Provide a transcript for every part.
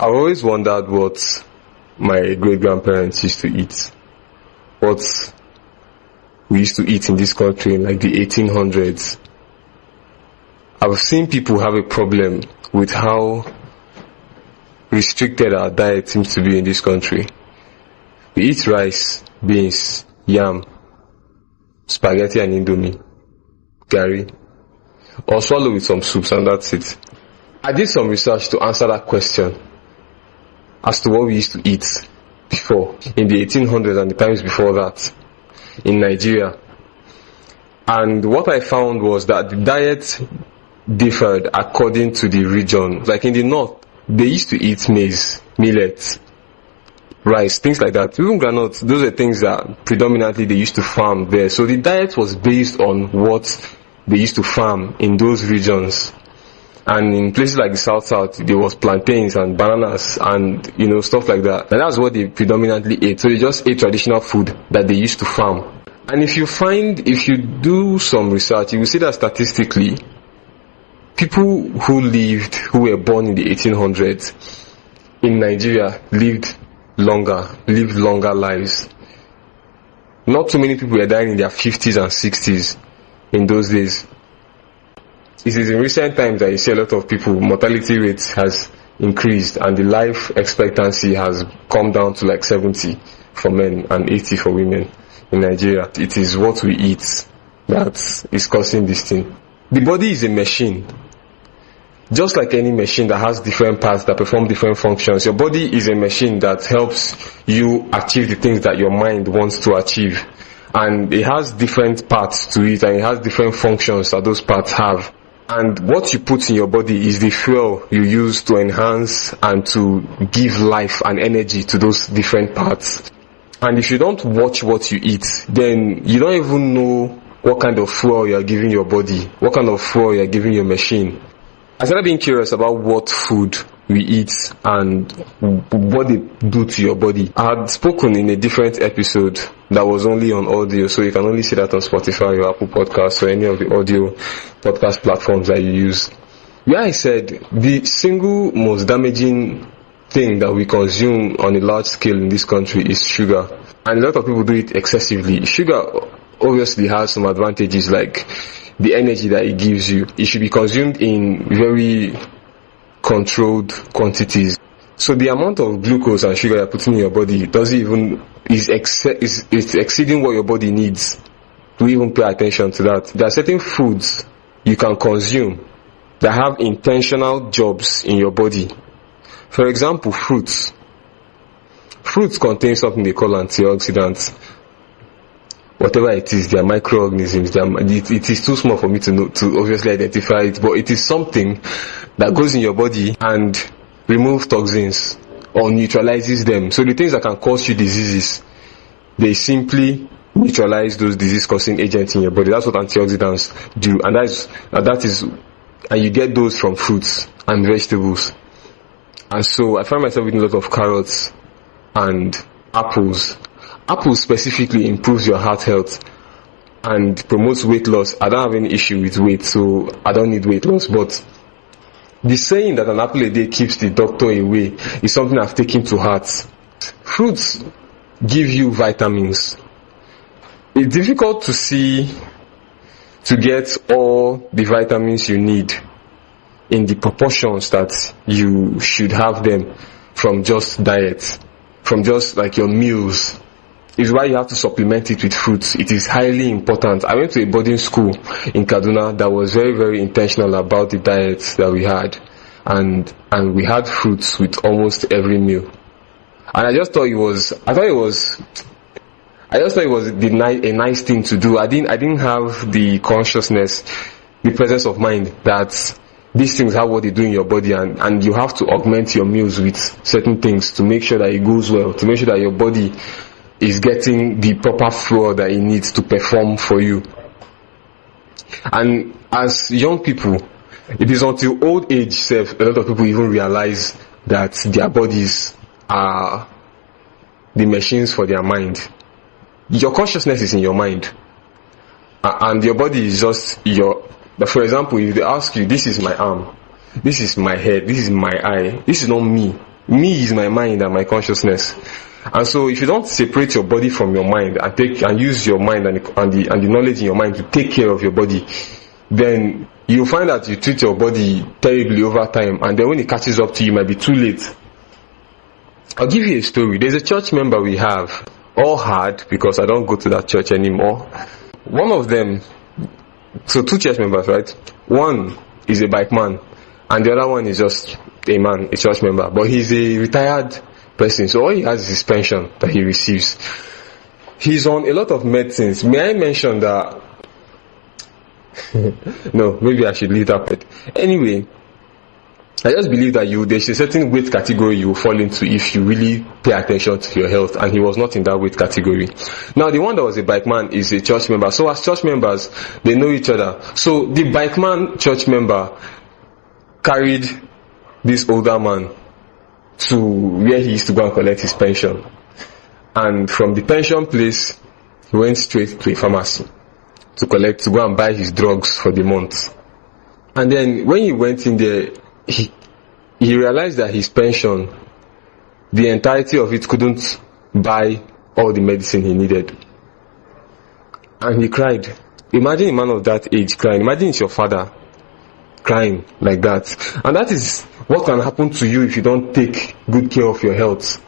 I've always wondered what my great-grandparents used to eat. What we used to eat in this country in like the 1800s. I've seen people have a problem with how restricted our diet seems to be in this country. We eat rice, beans, yam, spaghetti and indomie, gari, or swallow with some soups, and that's it. I did some research to answer that question as to what we used to eat before, in the 1800s and the times before that, in Nigeria. And what I found was that the diet differed according to the region. Like in the north, they used to eat maize, millet, rice, things like that. Even granuts, those are things that predominantly they used to farm there. So the diet was based on what they used to farm in those regions. And in places like the South, there was plantains and bananas and, stuff like that. And that's what they predominantly ate. So they just ate traditional food that they used to farm. And if you do some research, you will see that statistically, people who were born in the 1800s in Nigeria lived longer lives. Not too many people were dying in their 50s and 60s in those days. It is in recent times that you see a lot of people, mortality rate has increased and the life expectancy has come down to like 70 for men and 80 for women in Nigeria. It is what we eat that is causing this thing. The body is a machine. Just like any machine that has different parts that perform different functions, your body is a machine that helps you achieve the things that your mind wants to achieve. And it has different parts to it, and it has different functions that those parts have. And what you put in your body is the fuel you use to enhance and to give life and energy to those different parts. And if you don't watch what you eat, then you don't even know what kind of fuel you are giving your body, what kind of fuel you are giving your machine. I started being curious about what food we eat and what they do to your body. I had spoken in a different episode that was only on audio, so you can only see that on Spotify or Apple Podcasts or any of the audio podcast platforms that you use, where I said the single most damaging thing that we consume on a large scale in this country is sugar. And a lot of people do it excessively. Sugar obviously has some advantages like the energy that it gives you. It should be consumed in very controlled quantities. So the amount of glucose and sugar you're putting in your body is exceeding what your body needs. To even pay attention to that. There are certain foods you can consume that have intentional jobs in your body. For example, fruits. Fruits contain something they call antioxidants. Whatever it is, they are microorganisms. It is too small for me to obviously identify it, but it is something that goes in your body and removes toxins or neutralizes them. So the things that can cause you diseases, they simply neutralize those disease-causing agents in your body. That's what antioxidants do, and you get those from fruits and vegetables. And so I find myself eating a lot of carrots and apples. Apples specifically improves your heart health and promotes weight loss. I don't have any issue with weight, so I don't need weight loss. But the saying that an apple a day keeps the doctor away is something I've taken to heart. Fruits give you vitamins. It's difficult to get all the vitamins you need in the proportions that you should have them from just diet, from just like your meals. Is why you have to supplement it with fruits. It is highly important. I went to a boarding school in Kaduna that was very, very intentional about the diet that we had. And we had fruits with almost every meal. And I just thought it was a nice thing to do. I didn't have the consciousness, the presence of mind that these things have what they do in your body, and you have to augment your meals with certain things to make sure that it goes well, to make sure that your body is getting the proper flow that it needs to perform for you. And as young people, it is until old age a lot of people even realize that their bodies are the machines for their mind. Your consciousness is in your mind, and your body is just for example, if they ask you, this is my arm, this is my head, this is my eye, this is not me, Me is my mind and my consciousness. And so if you don't separate your body from your mind and use your mind and the knowledge in your mind to take care of your body, then you'll find that you treat your body terribly over time, and then when it catches up to you, it might be too late. I'll give you a story. There's a church member we have, all had, because I don't go to that church anymore. One of them, so 2 church members, right? One is a bike man, and the other one is just a man, a church member. But he's a retired person, so all he has is his pension that he receives. He's on a lot of medicines. May I mention that? No, maybe I should leave that part. Anyway, I just believe that there's a certain weight category you will fall into if you really pay attention to your health, and he was not in that weight category. Now, the one that was a bike man is a church member. So as church members, they know each other. So the bike man church member carried this older man to where he used to go and collect his pension. And from the pension place, he went straight to a pharmacy to go and buy his drugs for the month. And then when he went in there, he realized that his pension, the entirety of it, couldn't buy all the medicine he needed. And he cried. Imagine a man of that age crying. Imagine it's your father crying like that. And that is what can happen to you if you don't take good care of your health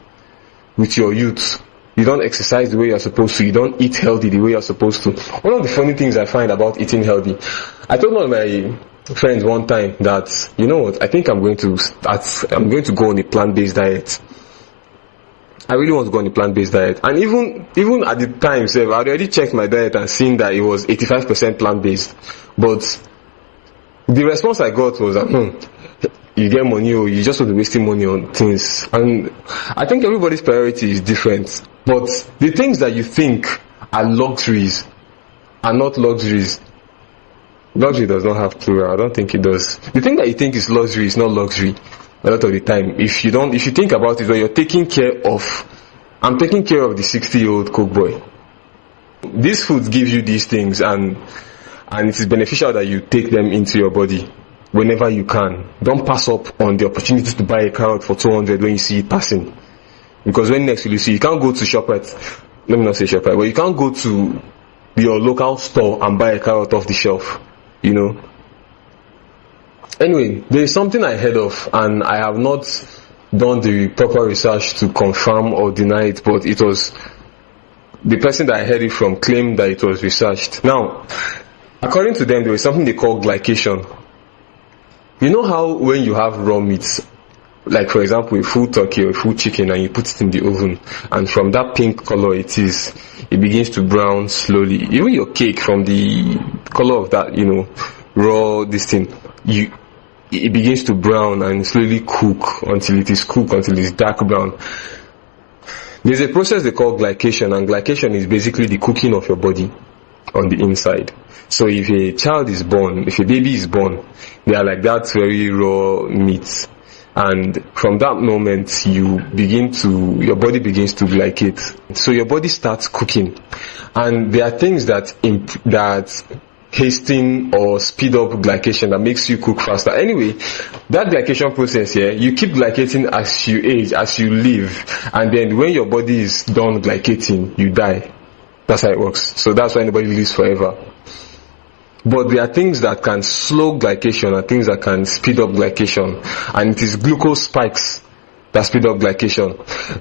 with your youth. You don't exercise the way you're supposed to. You don't eat healthy the way you're supposed to. One of the funny things I find about eating healthy, I told one of my friends one time that, you know what, I think I'm going to go on a plant-based diet. I really want to go on a plant-based diet. And even at the time, I already checked my diet and seen that it was 85% plant-based. But the response I got was that, you get money, or you just want to wasting money on things. And I think everybody's priority is different. But the things that you think are luxuries are not luxuries. Luxury does not have plural. I don't think it does. The thing that you think is luxury is not luxury a lot of the time. If you think about it, when you're taking care of, I'm taking care of the 60-year-old Coke boy. These foods give you these things, and it is beneficial that you take them into your body whenever you can. Don't pass up on the opportunity to buy a carrot for 200 when you see it passing. Because when next will you see, you can't go to ShopRite, let me not say ShopRite, but you can't go to your local store and buy a carrot off the shelf, you know. Anyway, there is something I heard of, and I have not done the proper research to confirm or deny it, but it was the person that I heard it from claimed that it was researched. Now, according to them, there is something they call glycation. You know how when you have raw meats, like for example a full turkey or a full chicken, and you put it in the oven, and from that pink color it begins to brown slowly. Even your cake, from the color of that, raw this thing, it begins to brown and slowly cook until it's dark brown. There's a process they call glycation, and glycation is basically the cooking of your body on the inside. So if a child is born, if a baby is born, they are like that very raw meat. And from that moment, your body begins to glycate. So your body starts cooking. And there are things that hasten or speed up glycation that makes you cook faster. Anyway, that glycation process here, you keep glycating as you age, as you live. And then when your body is done glycating, you die. That's how it works. So that's why nobody lives forever. But there are things that can slow glycation and things that can speed up glycation. And it is glucose spikes that speed up glycation.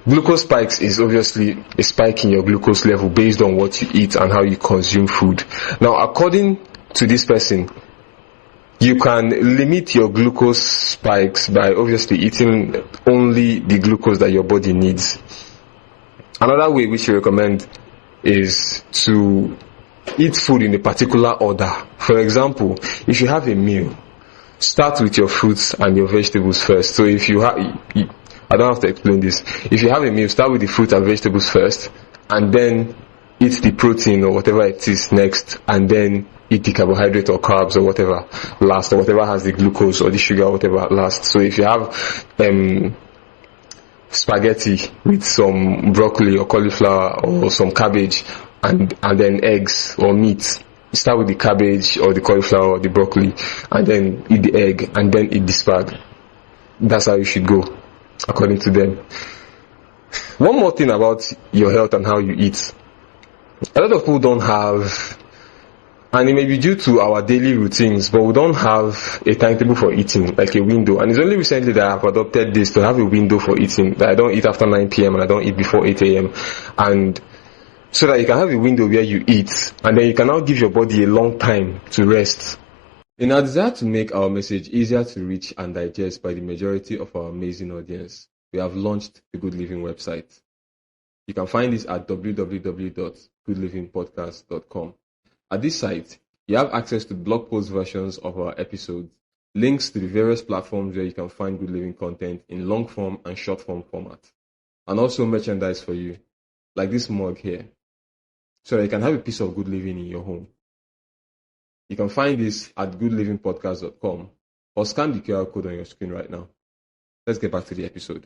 Glucose spikes is obviously a spike in your glucose level based on what you eat and how you consume food. Now, according to this person, you can limit your glucose spikes by obviously eating only the glucose that your body needs. Another way which we recommend is to eat food in a particular order. For example, if you have a meal, start with your fruits and your vegetables first. So if you have, I don't have to explain this. If you have a meal, start with the fruit and vegetables first, and then eat the protein or whatever it is next, and then eat the carbohydrate or carbs or whatever last, or whatever has the glucose or the sugar or whatever last. So if you have spaghetti with some broccoli or cauliflower or some cabbage, and then eggs or meat, start with the cabbage or the cauliflower or the broccoli, and then eat the egg, and then eat the spag. That's how you should go. according to them. One more thing about your health and how you eat. A lot of people don't have, and it may be due to our daily routines, but we don't have a timetable for eating, like a window. And it's only recently that I've adopted this to have a window for eating, that I don't eat after 9 p.m. and I don't eat before 8 a.m. And so that you can have a window where you eat, and then you can now give your body a long time to rest. In our desire to make our message easier to reach and digest by the majority of our amazing audience, we have launched the Good Living website. You can find this at www.goodlivingpodcast.com. At this site, you have access to blog post versions of our episodes, links to the various platforms where you can find Good Living content in long form and short form format, and also merchandise for you, like this mug here, so that you can have a piece of good living in your home. You can find this at goodlivingpodcast.com or scan the QR code on your screen right now. Let's get back to the episode.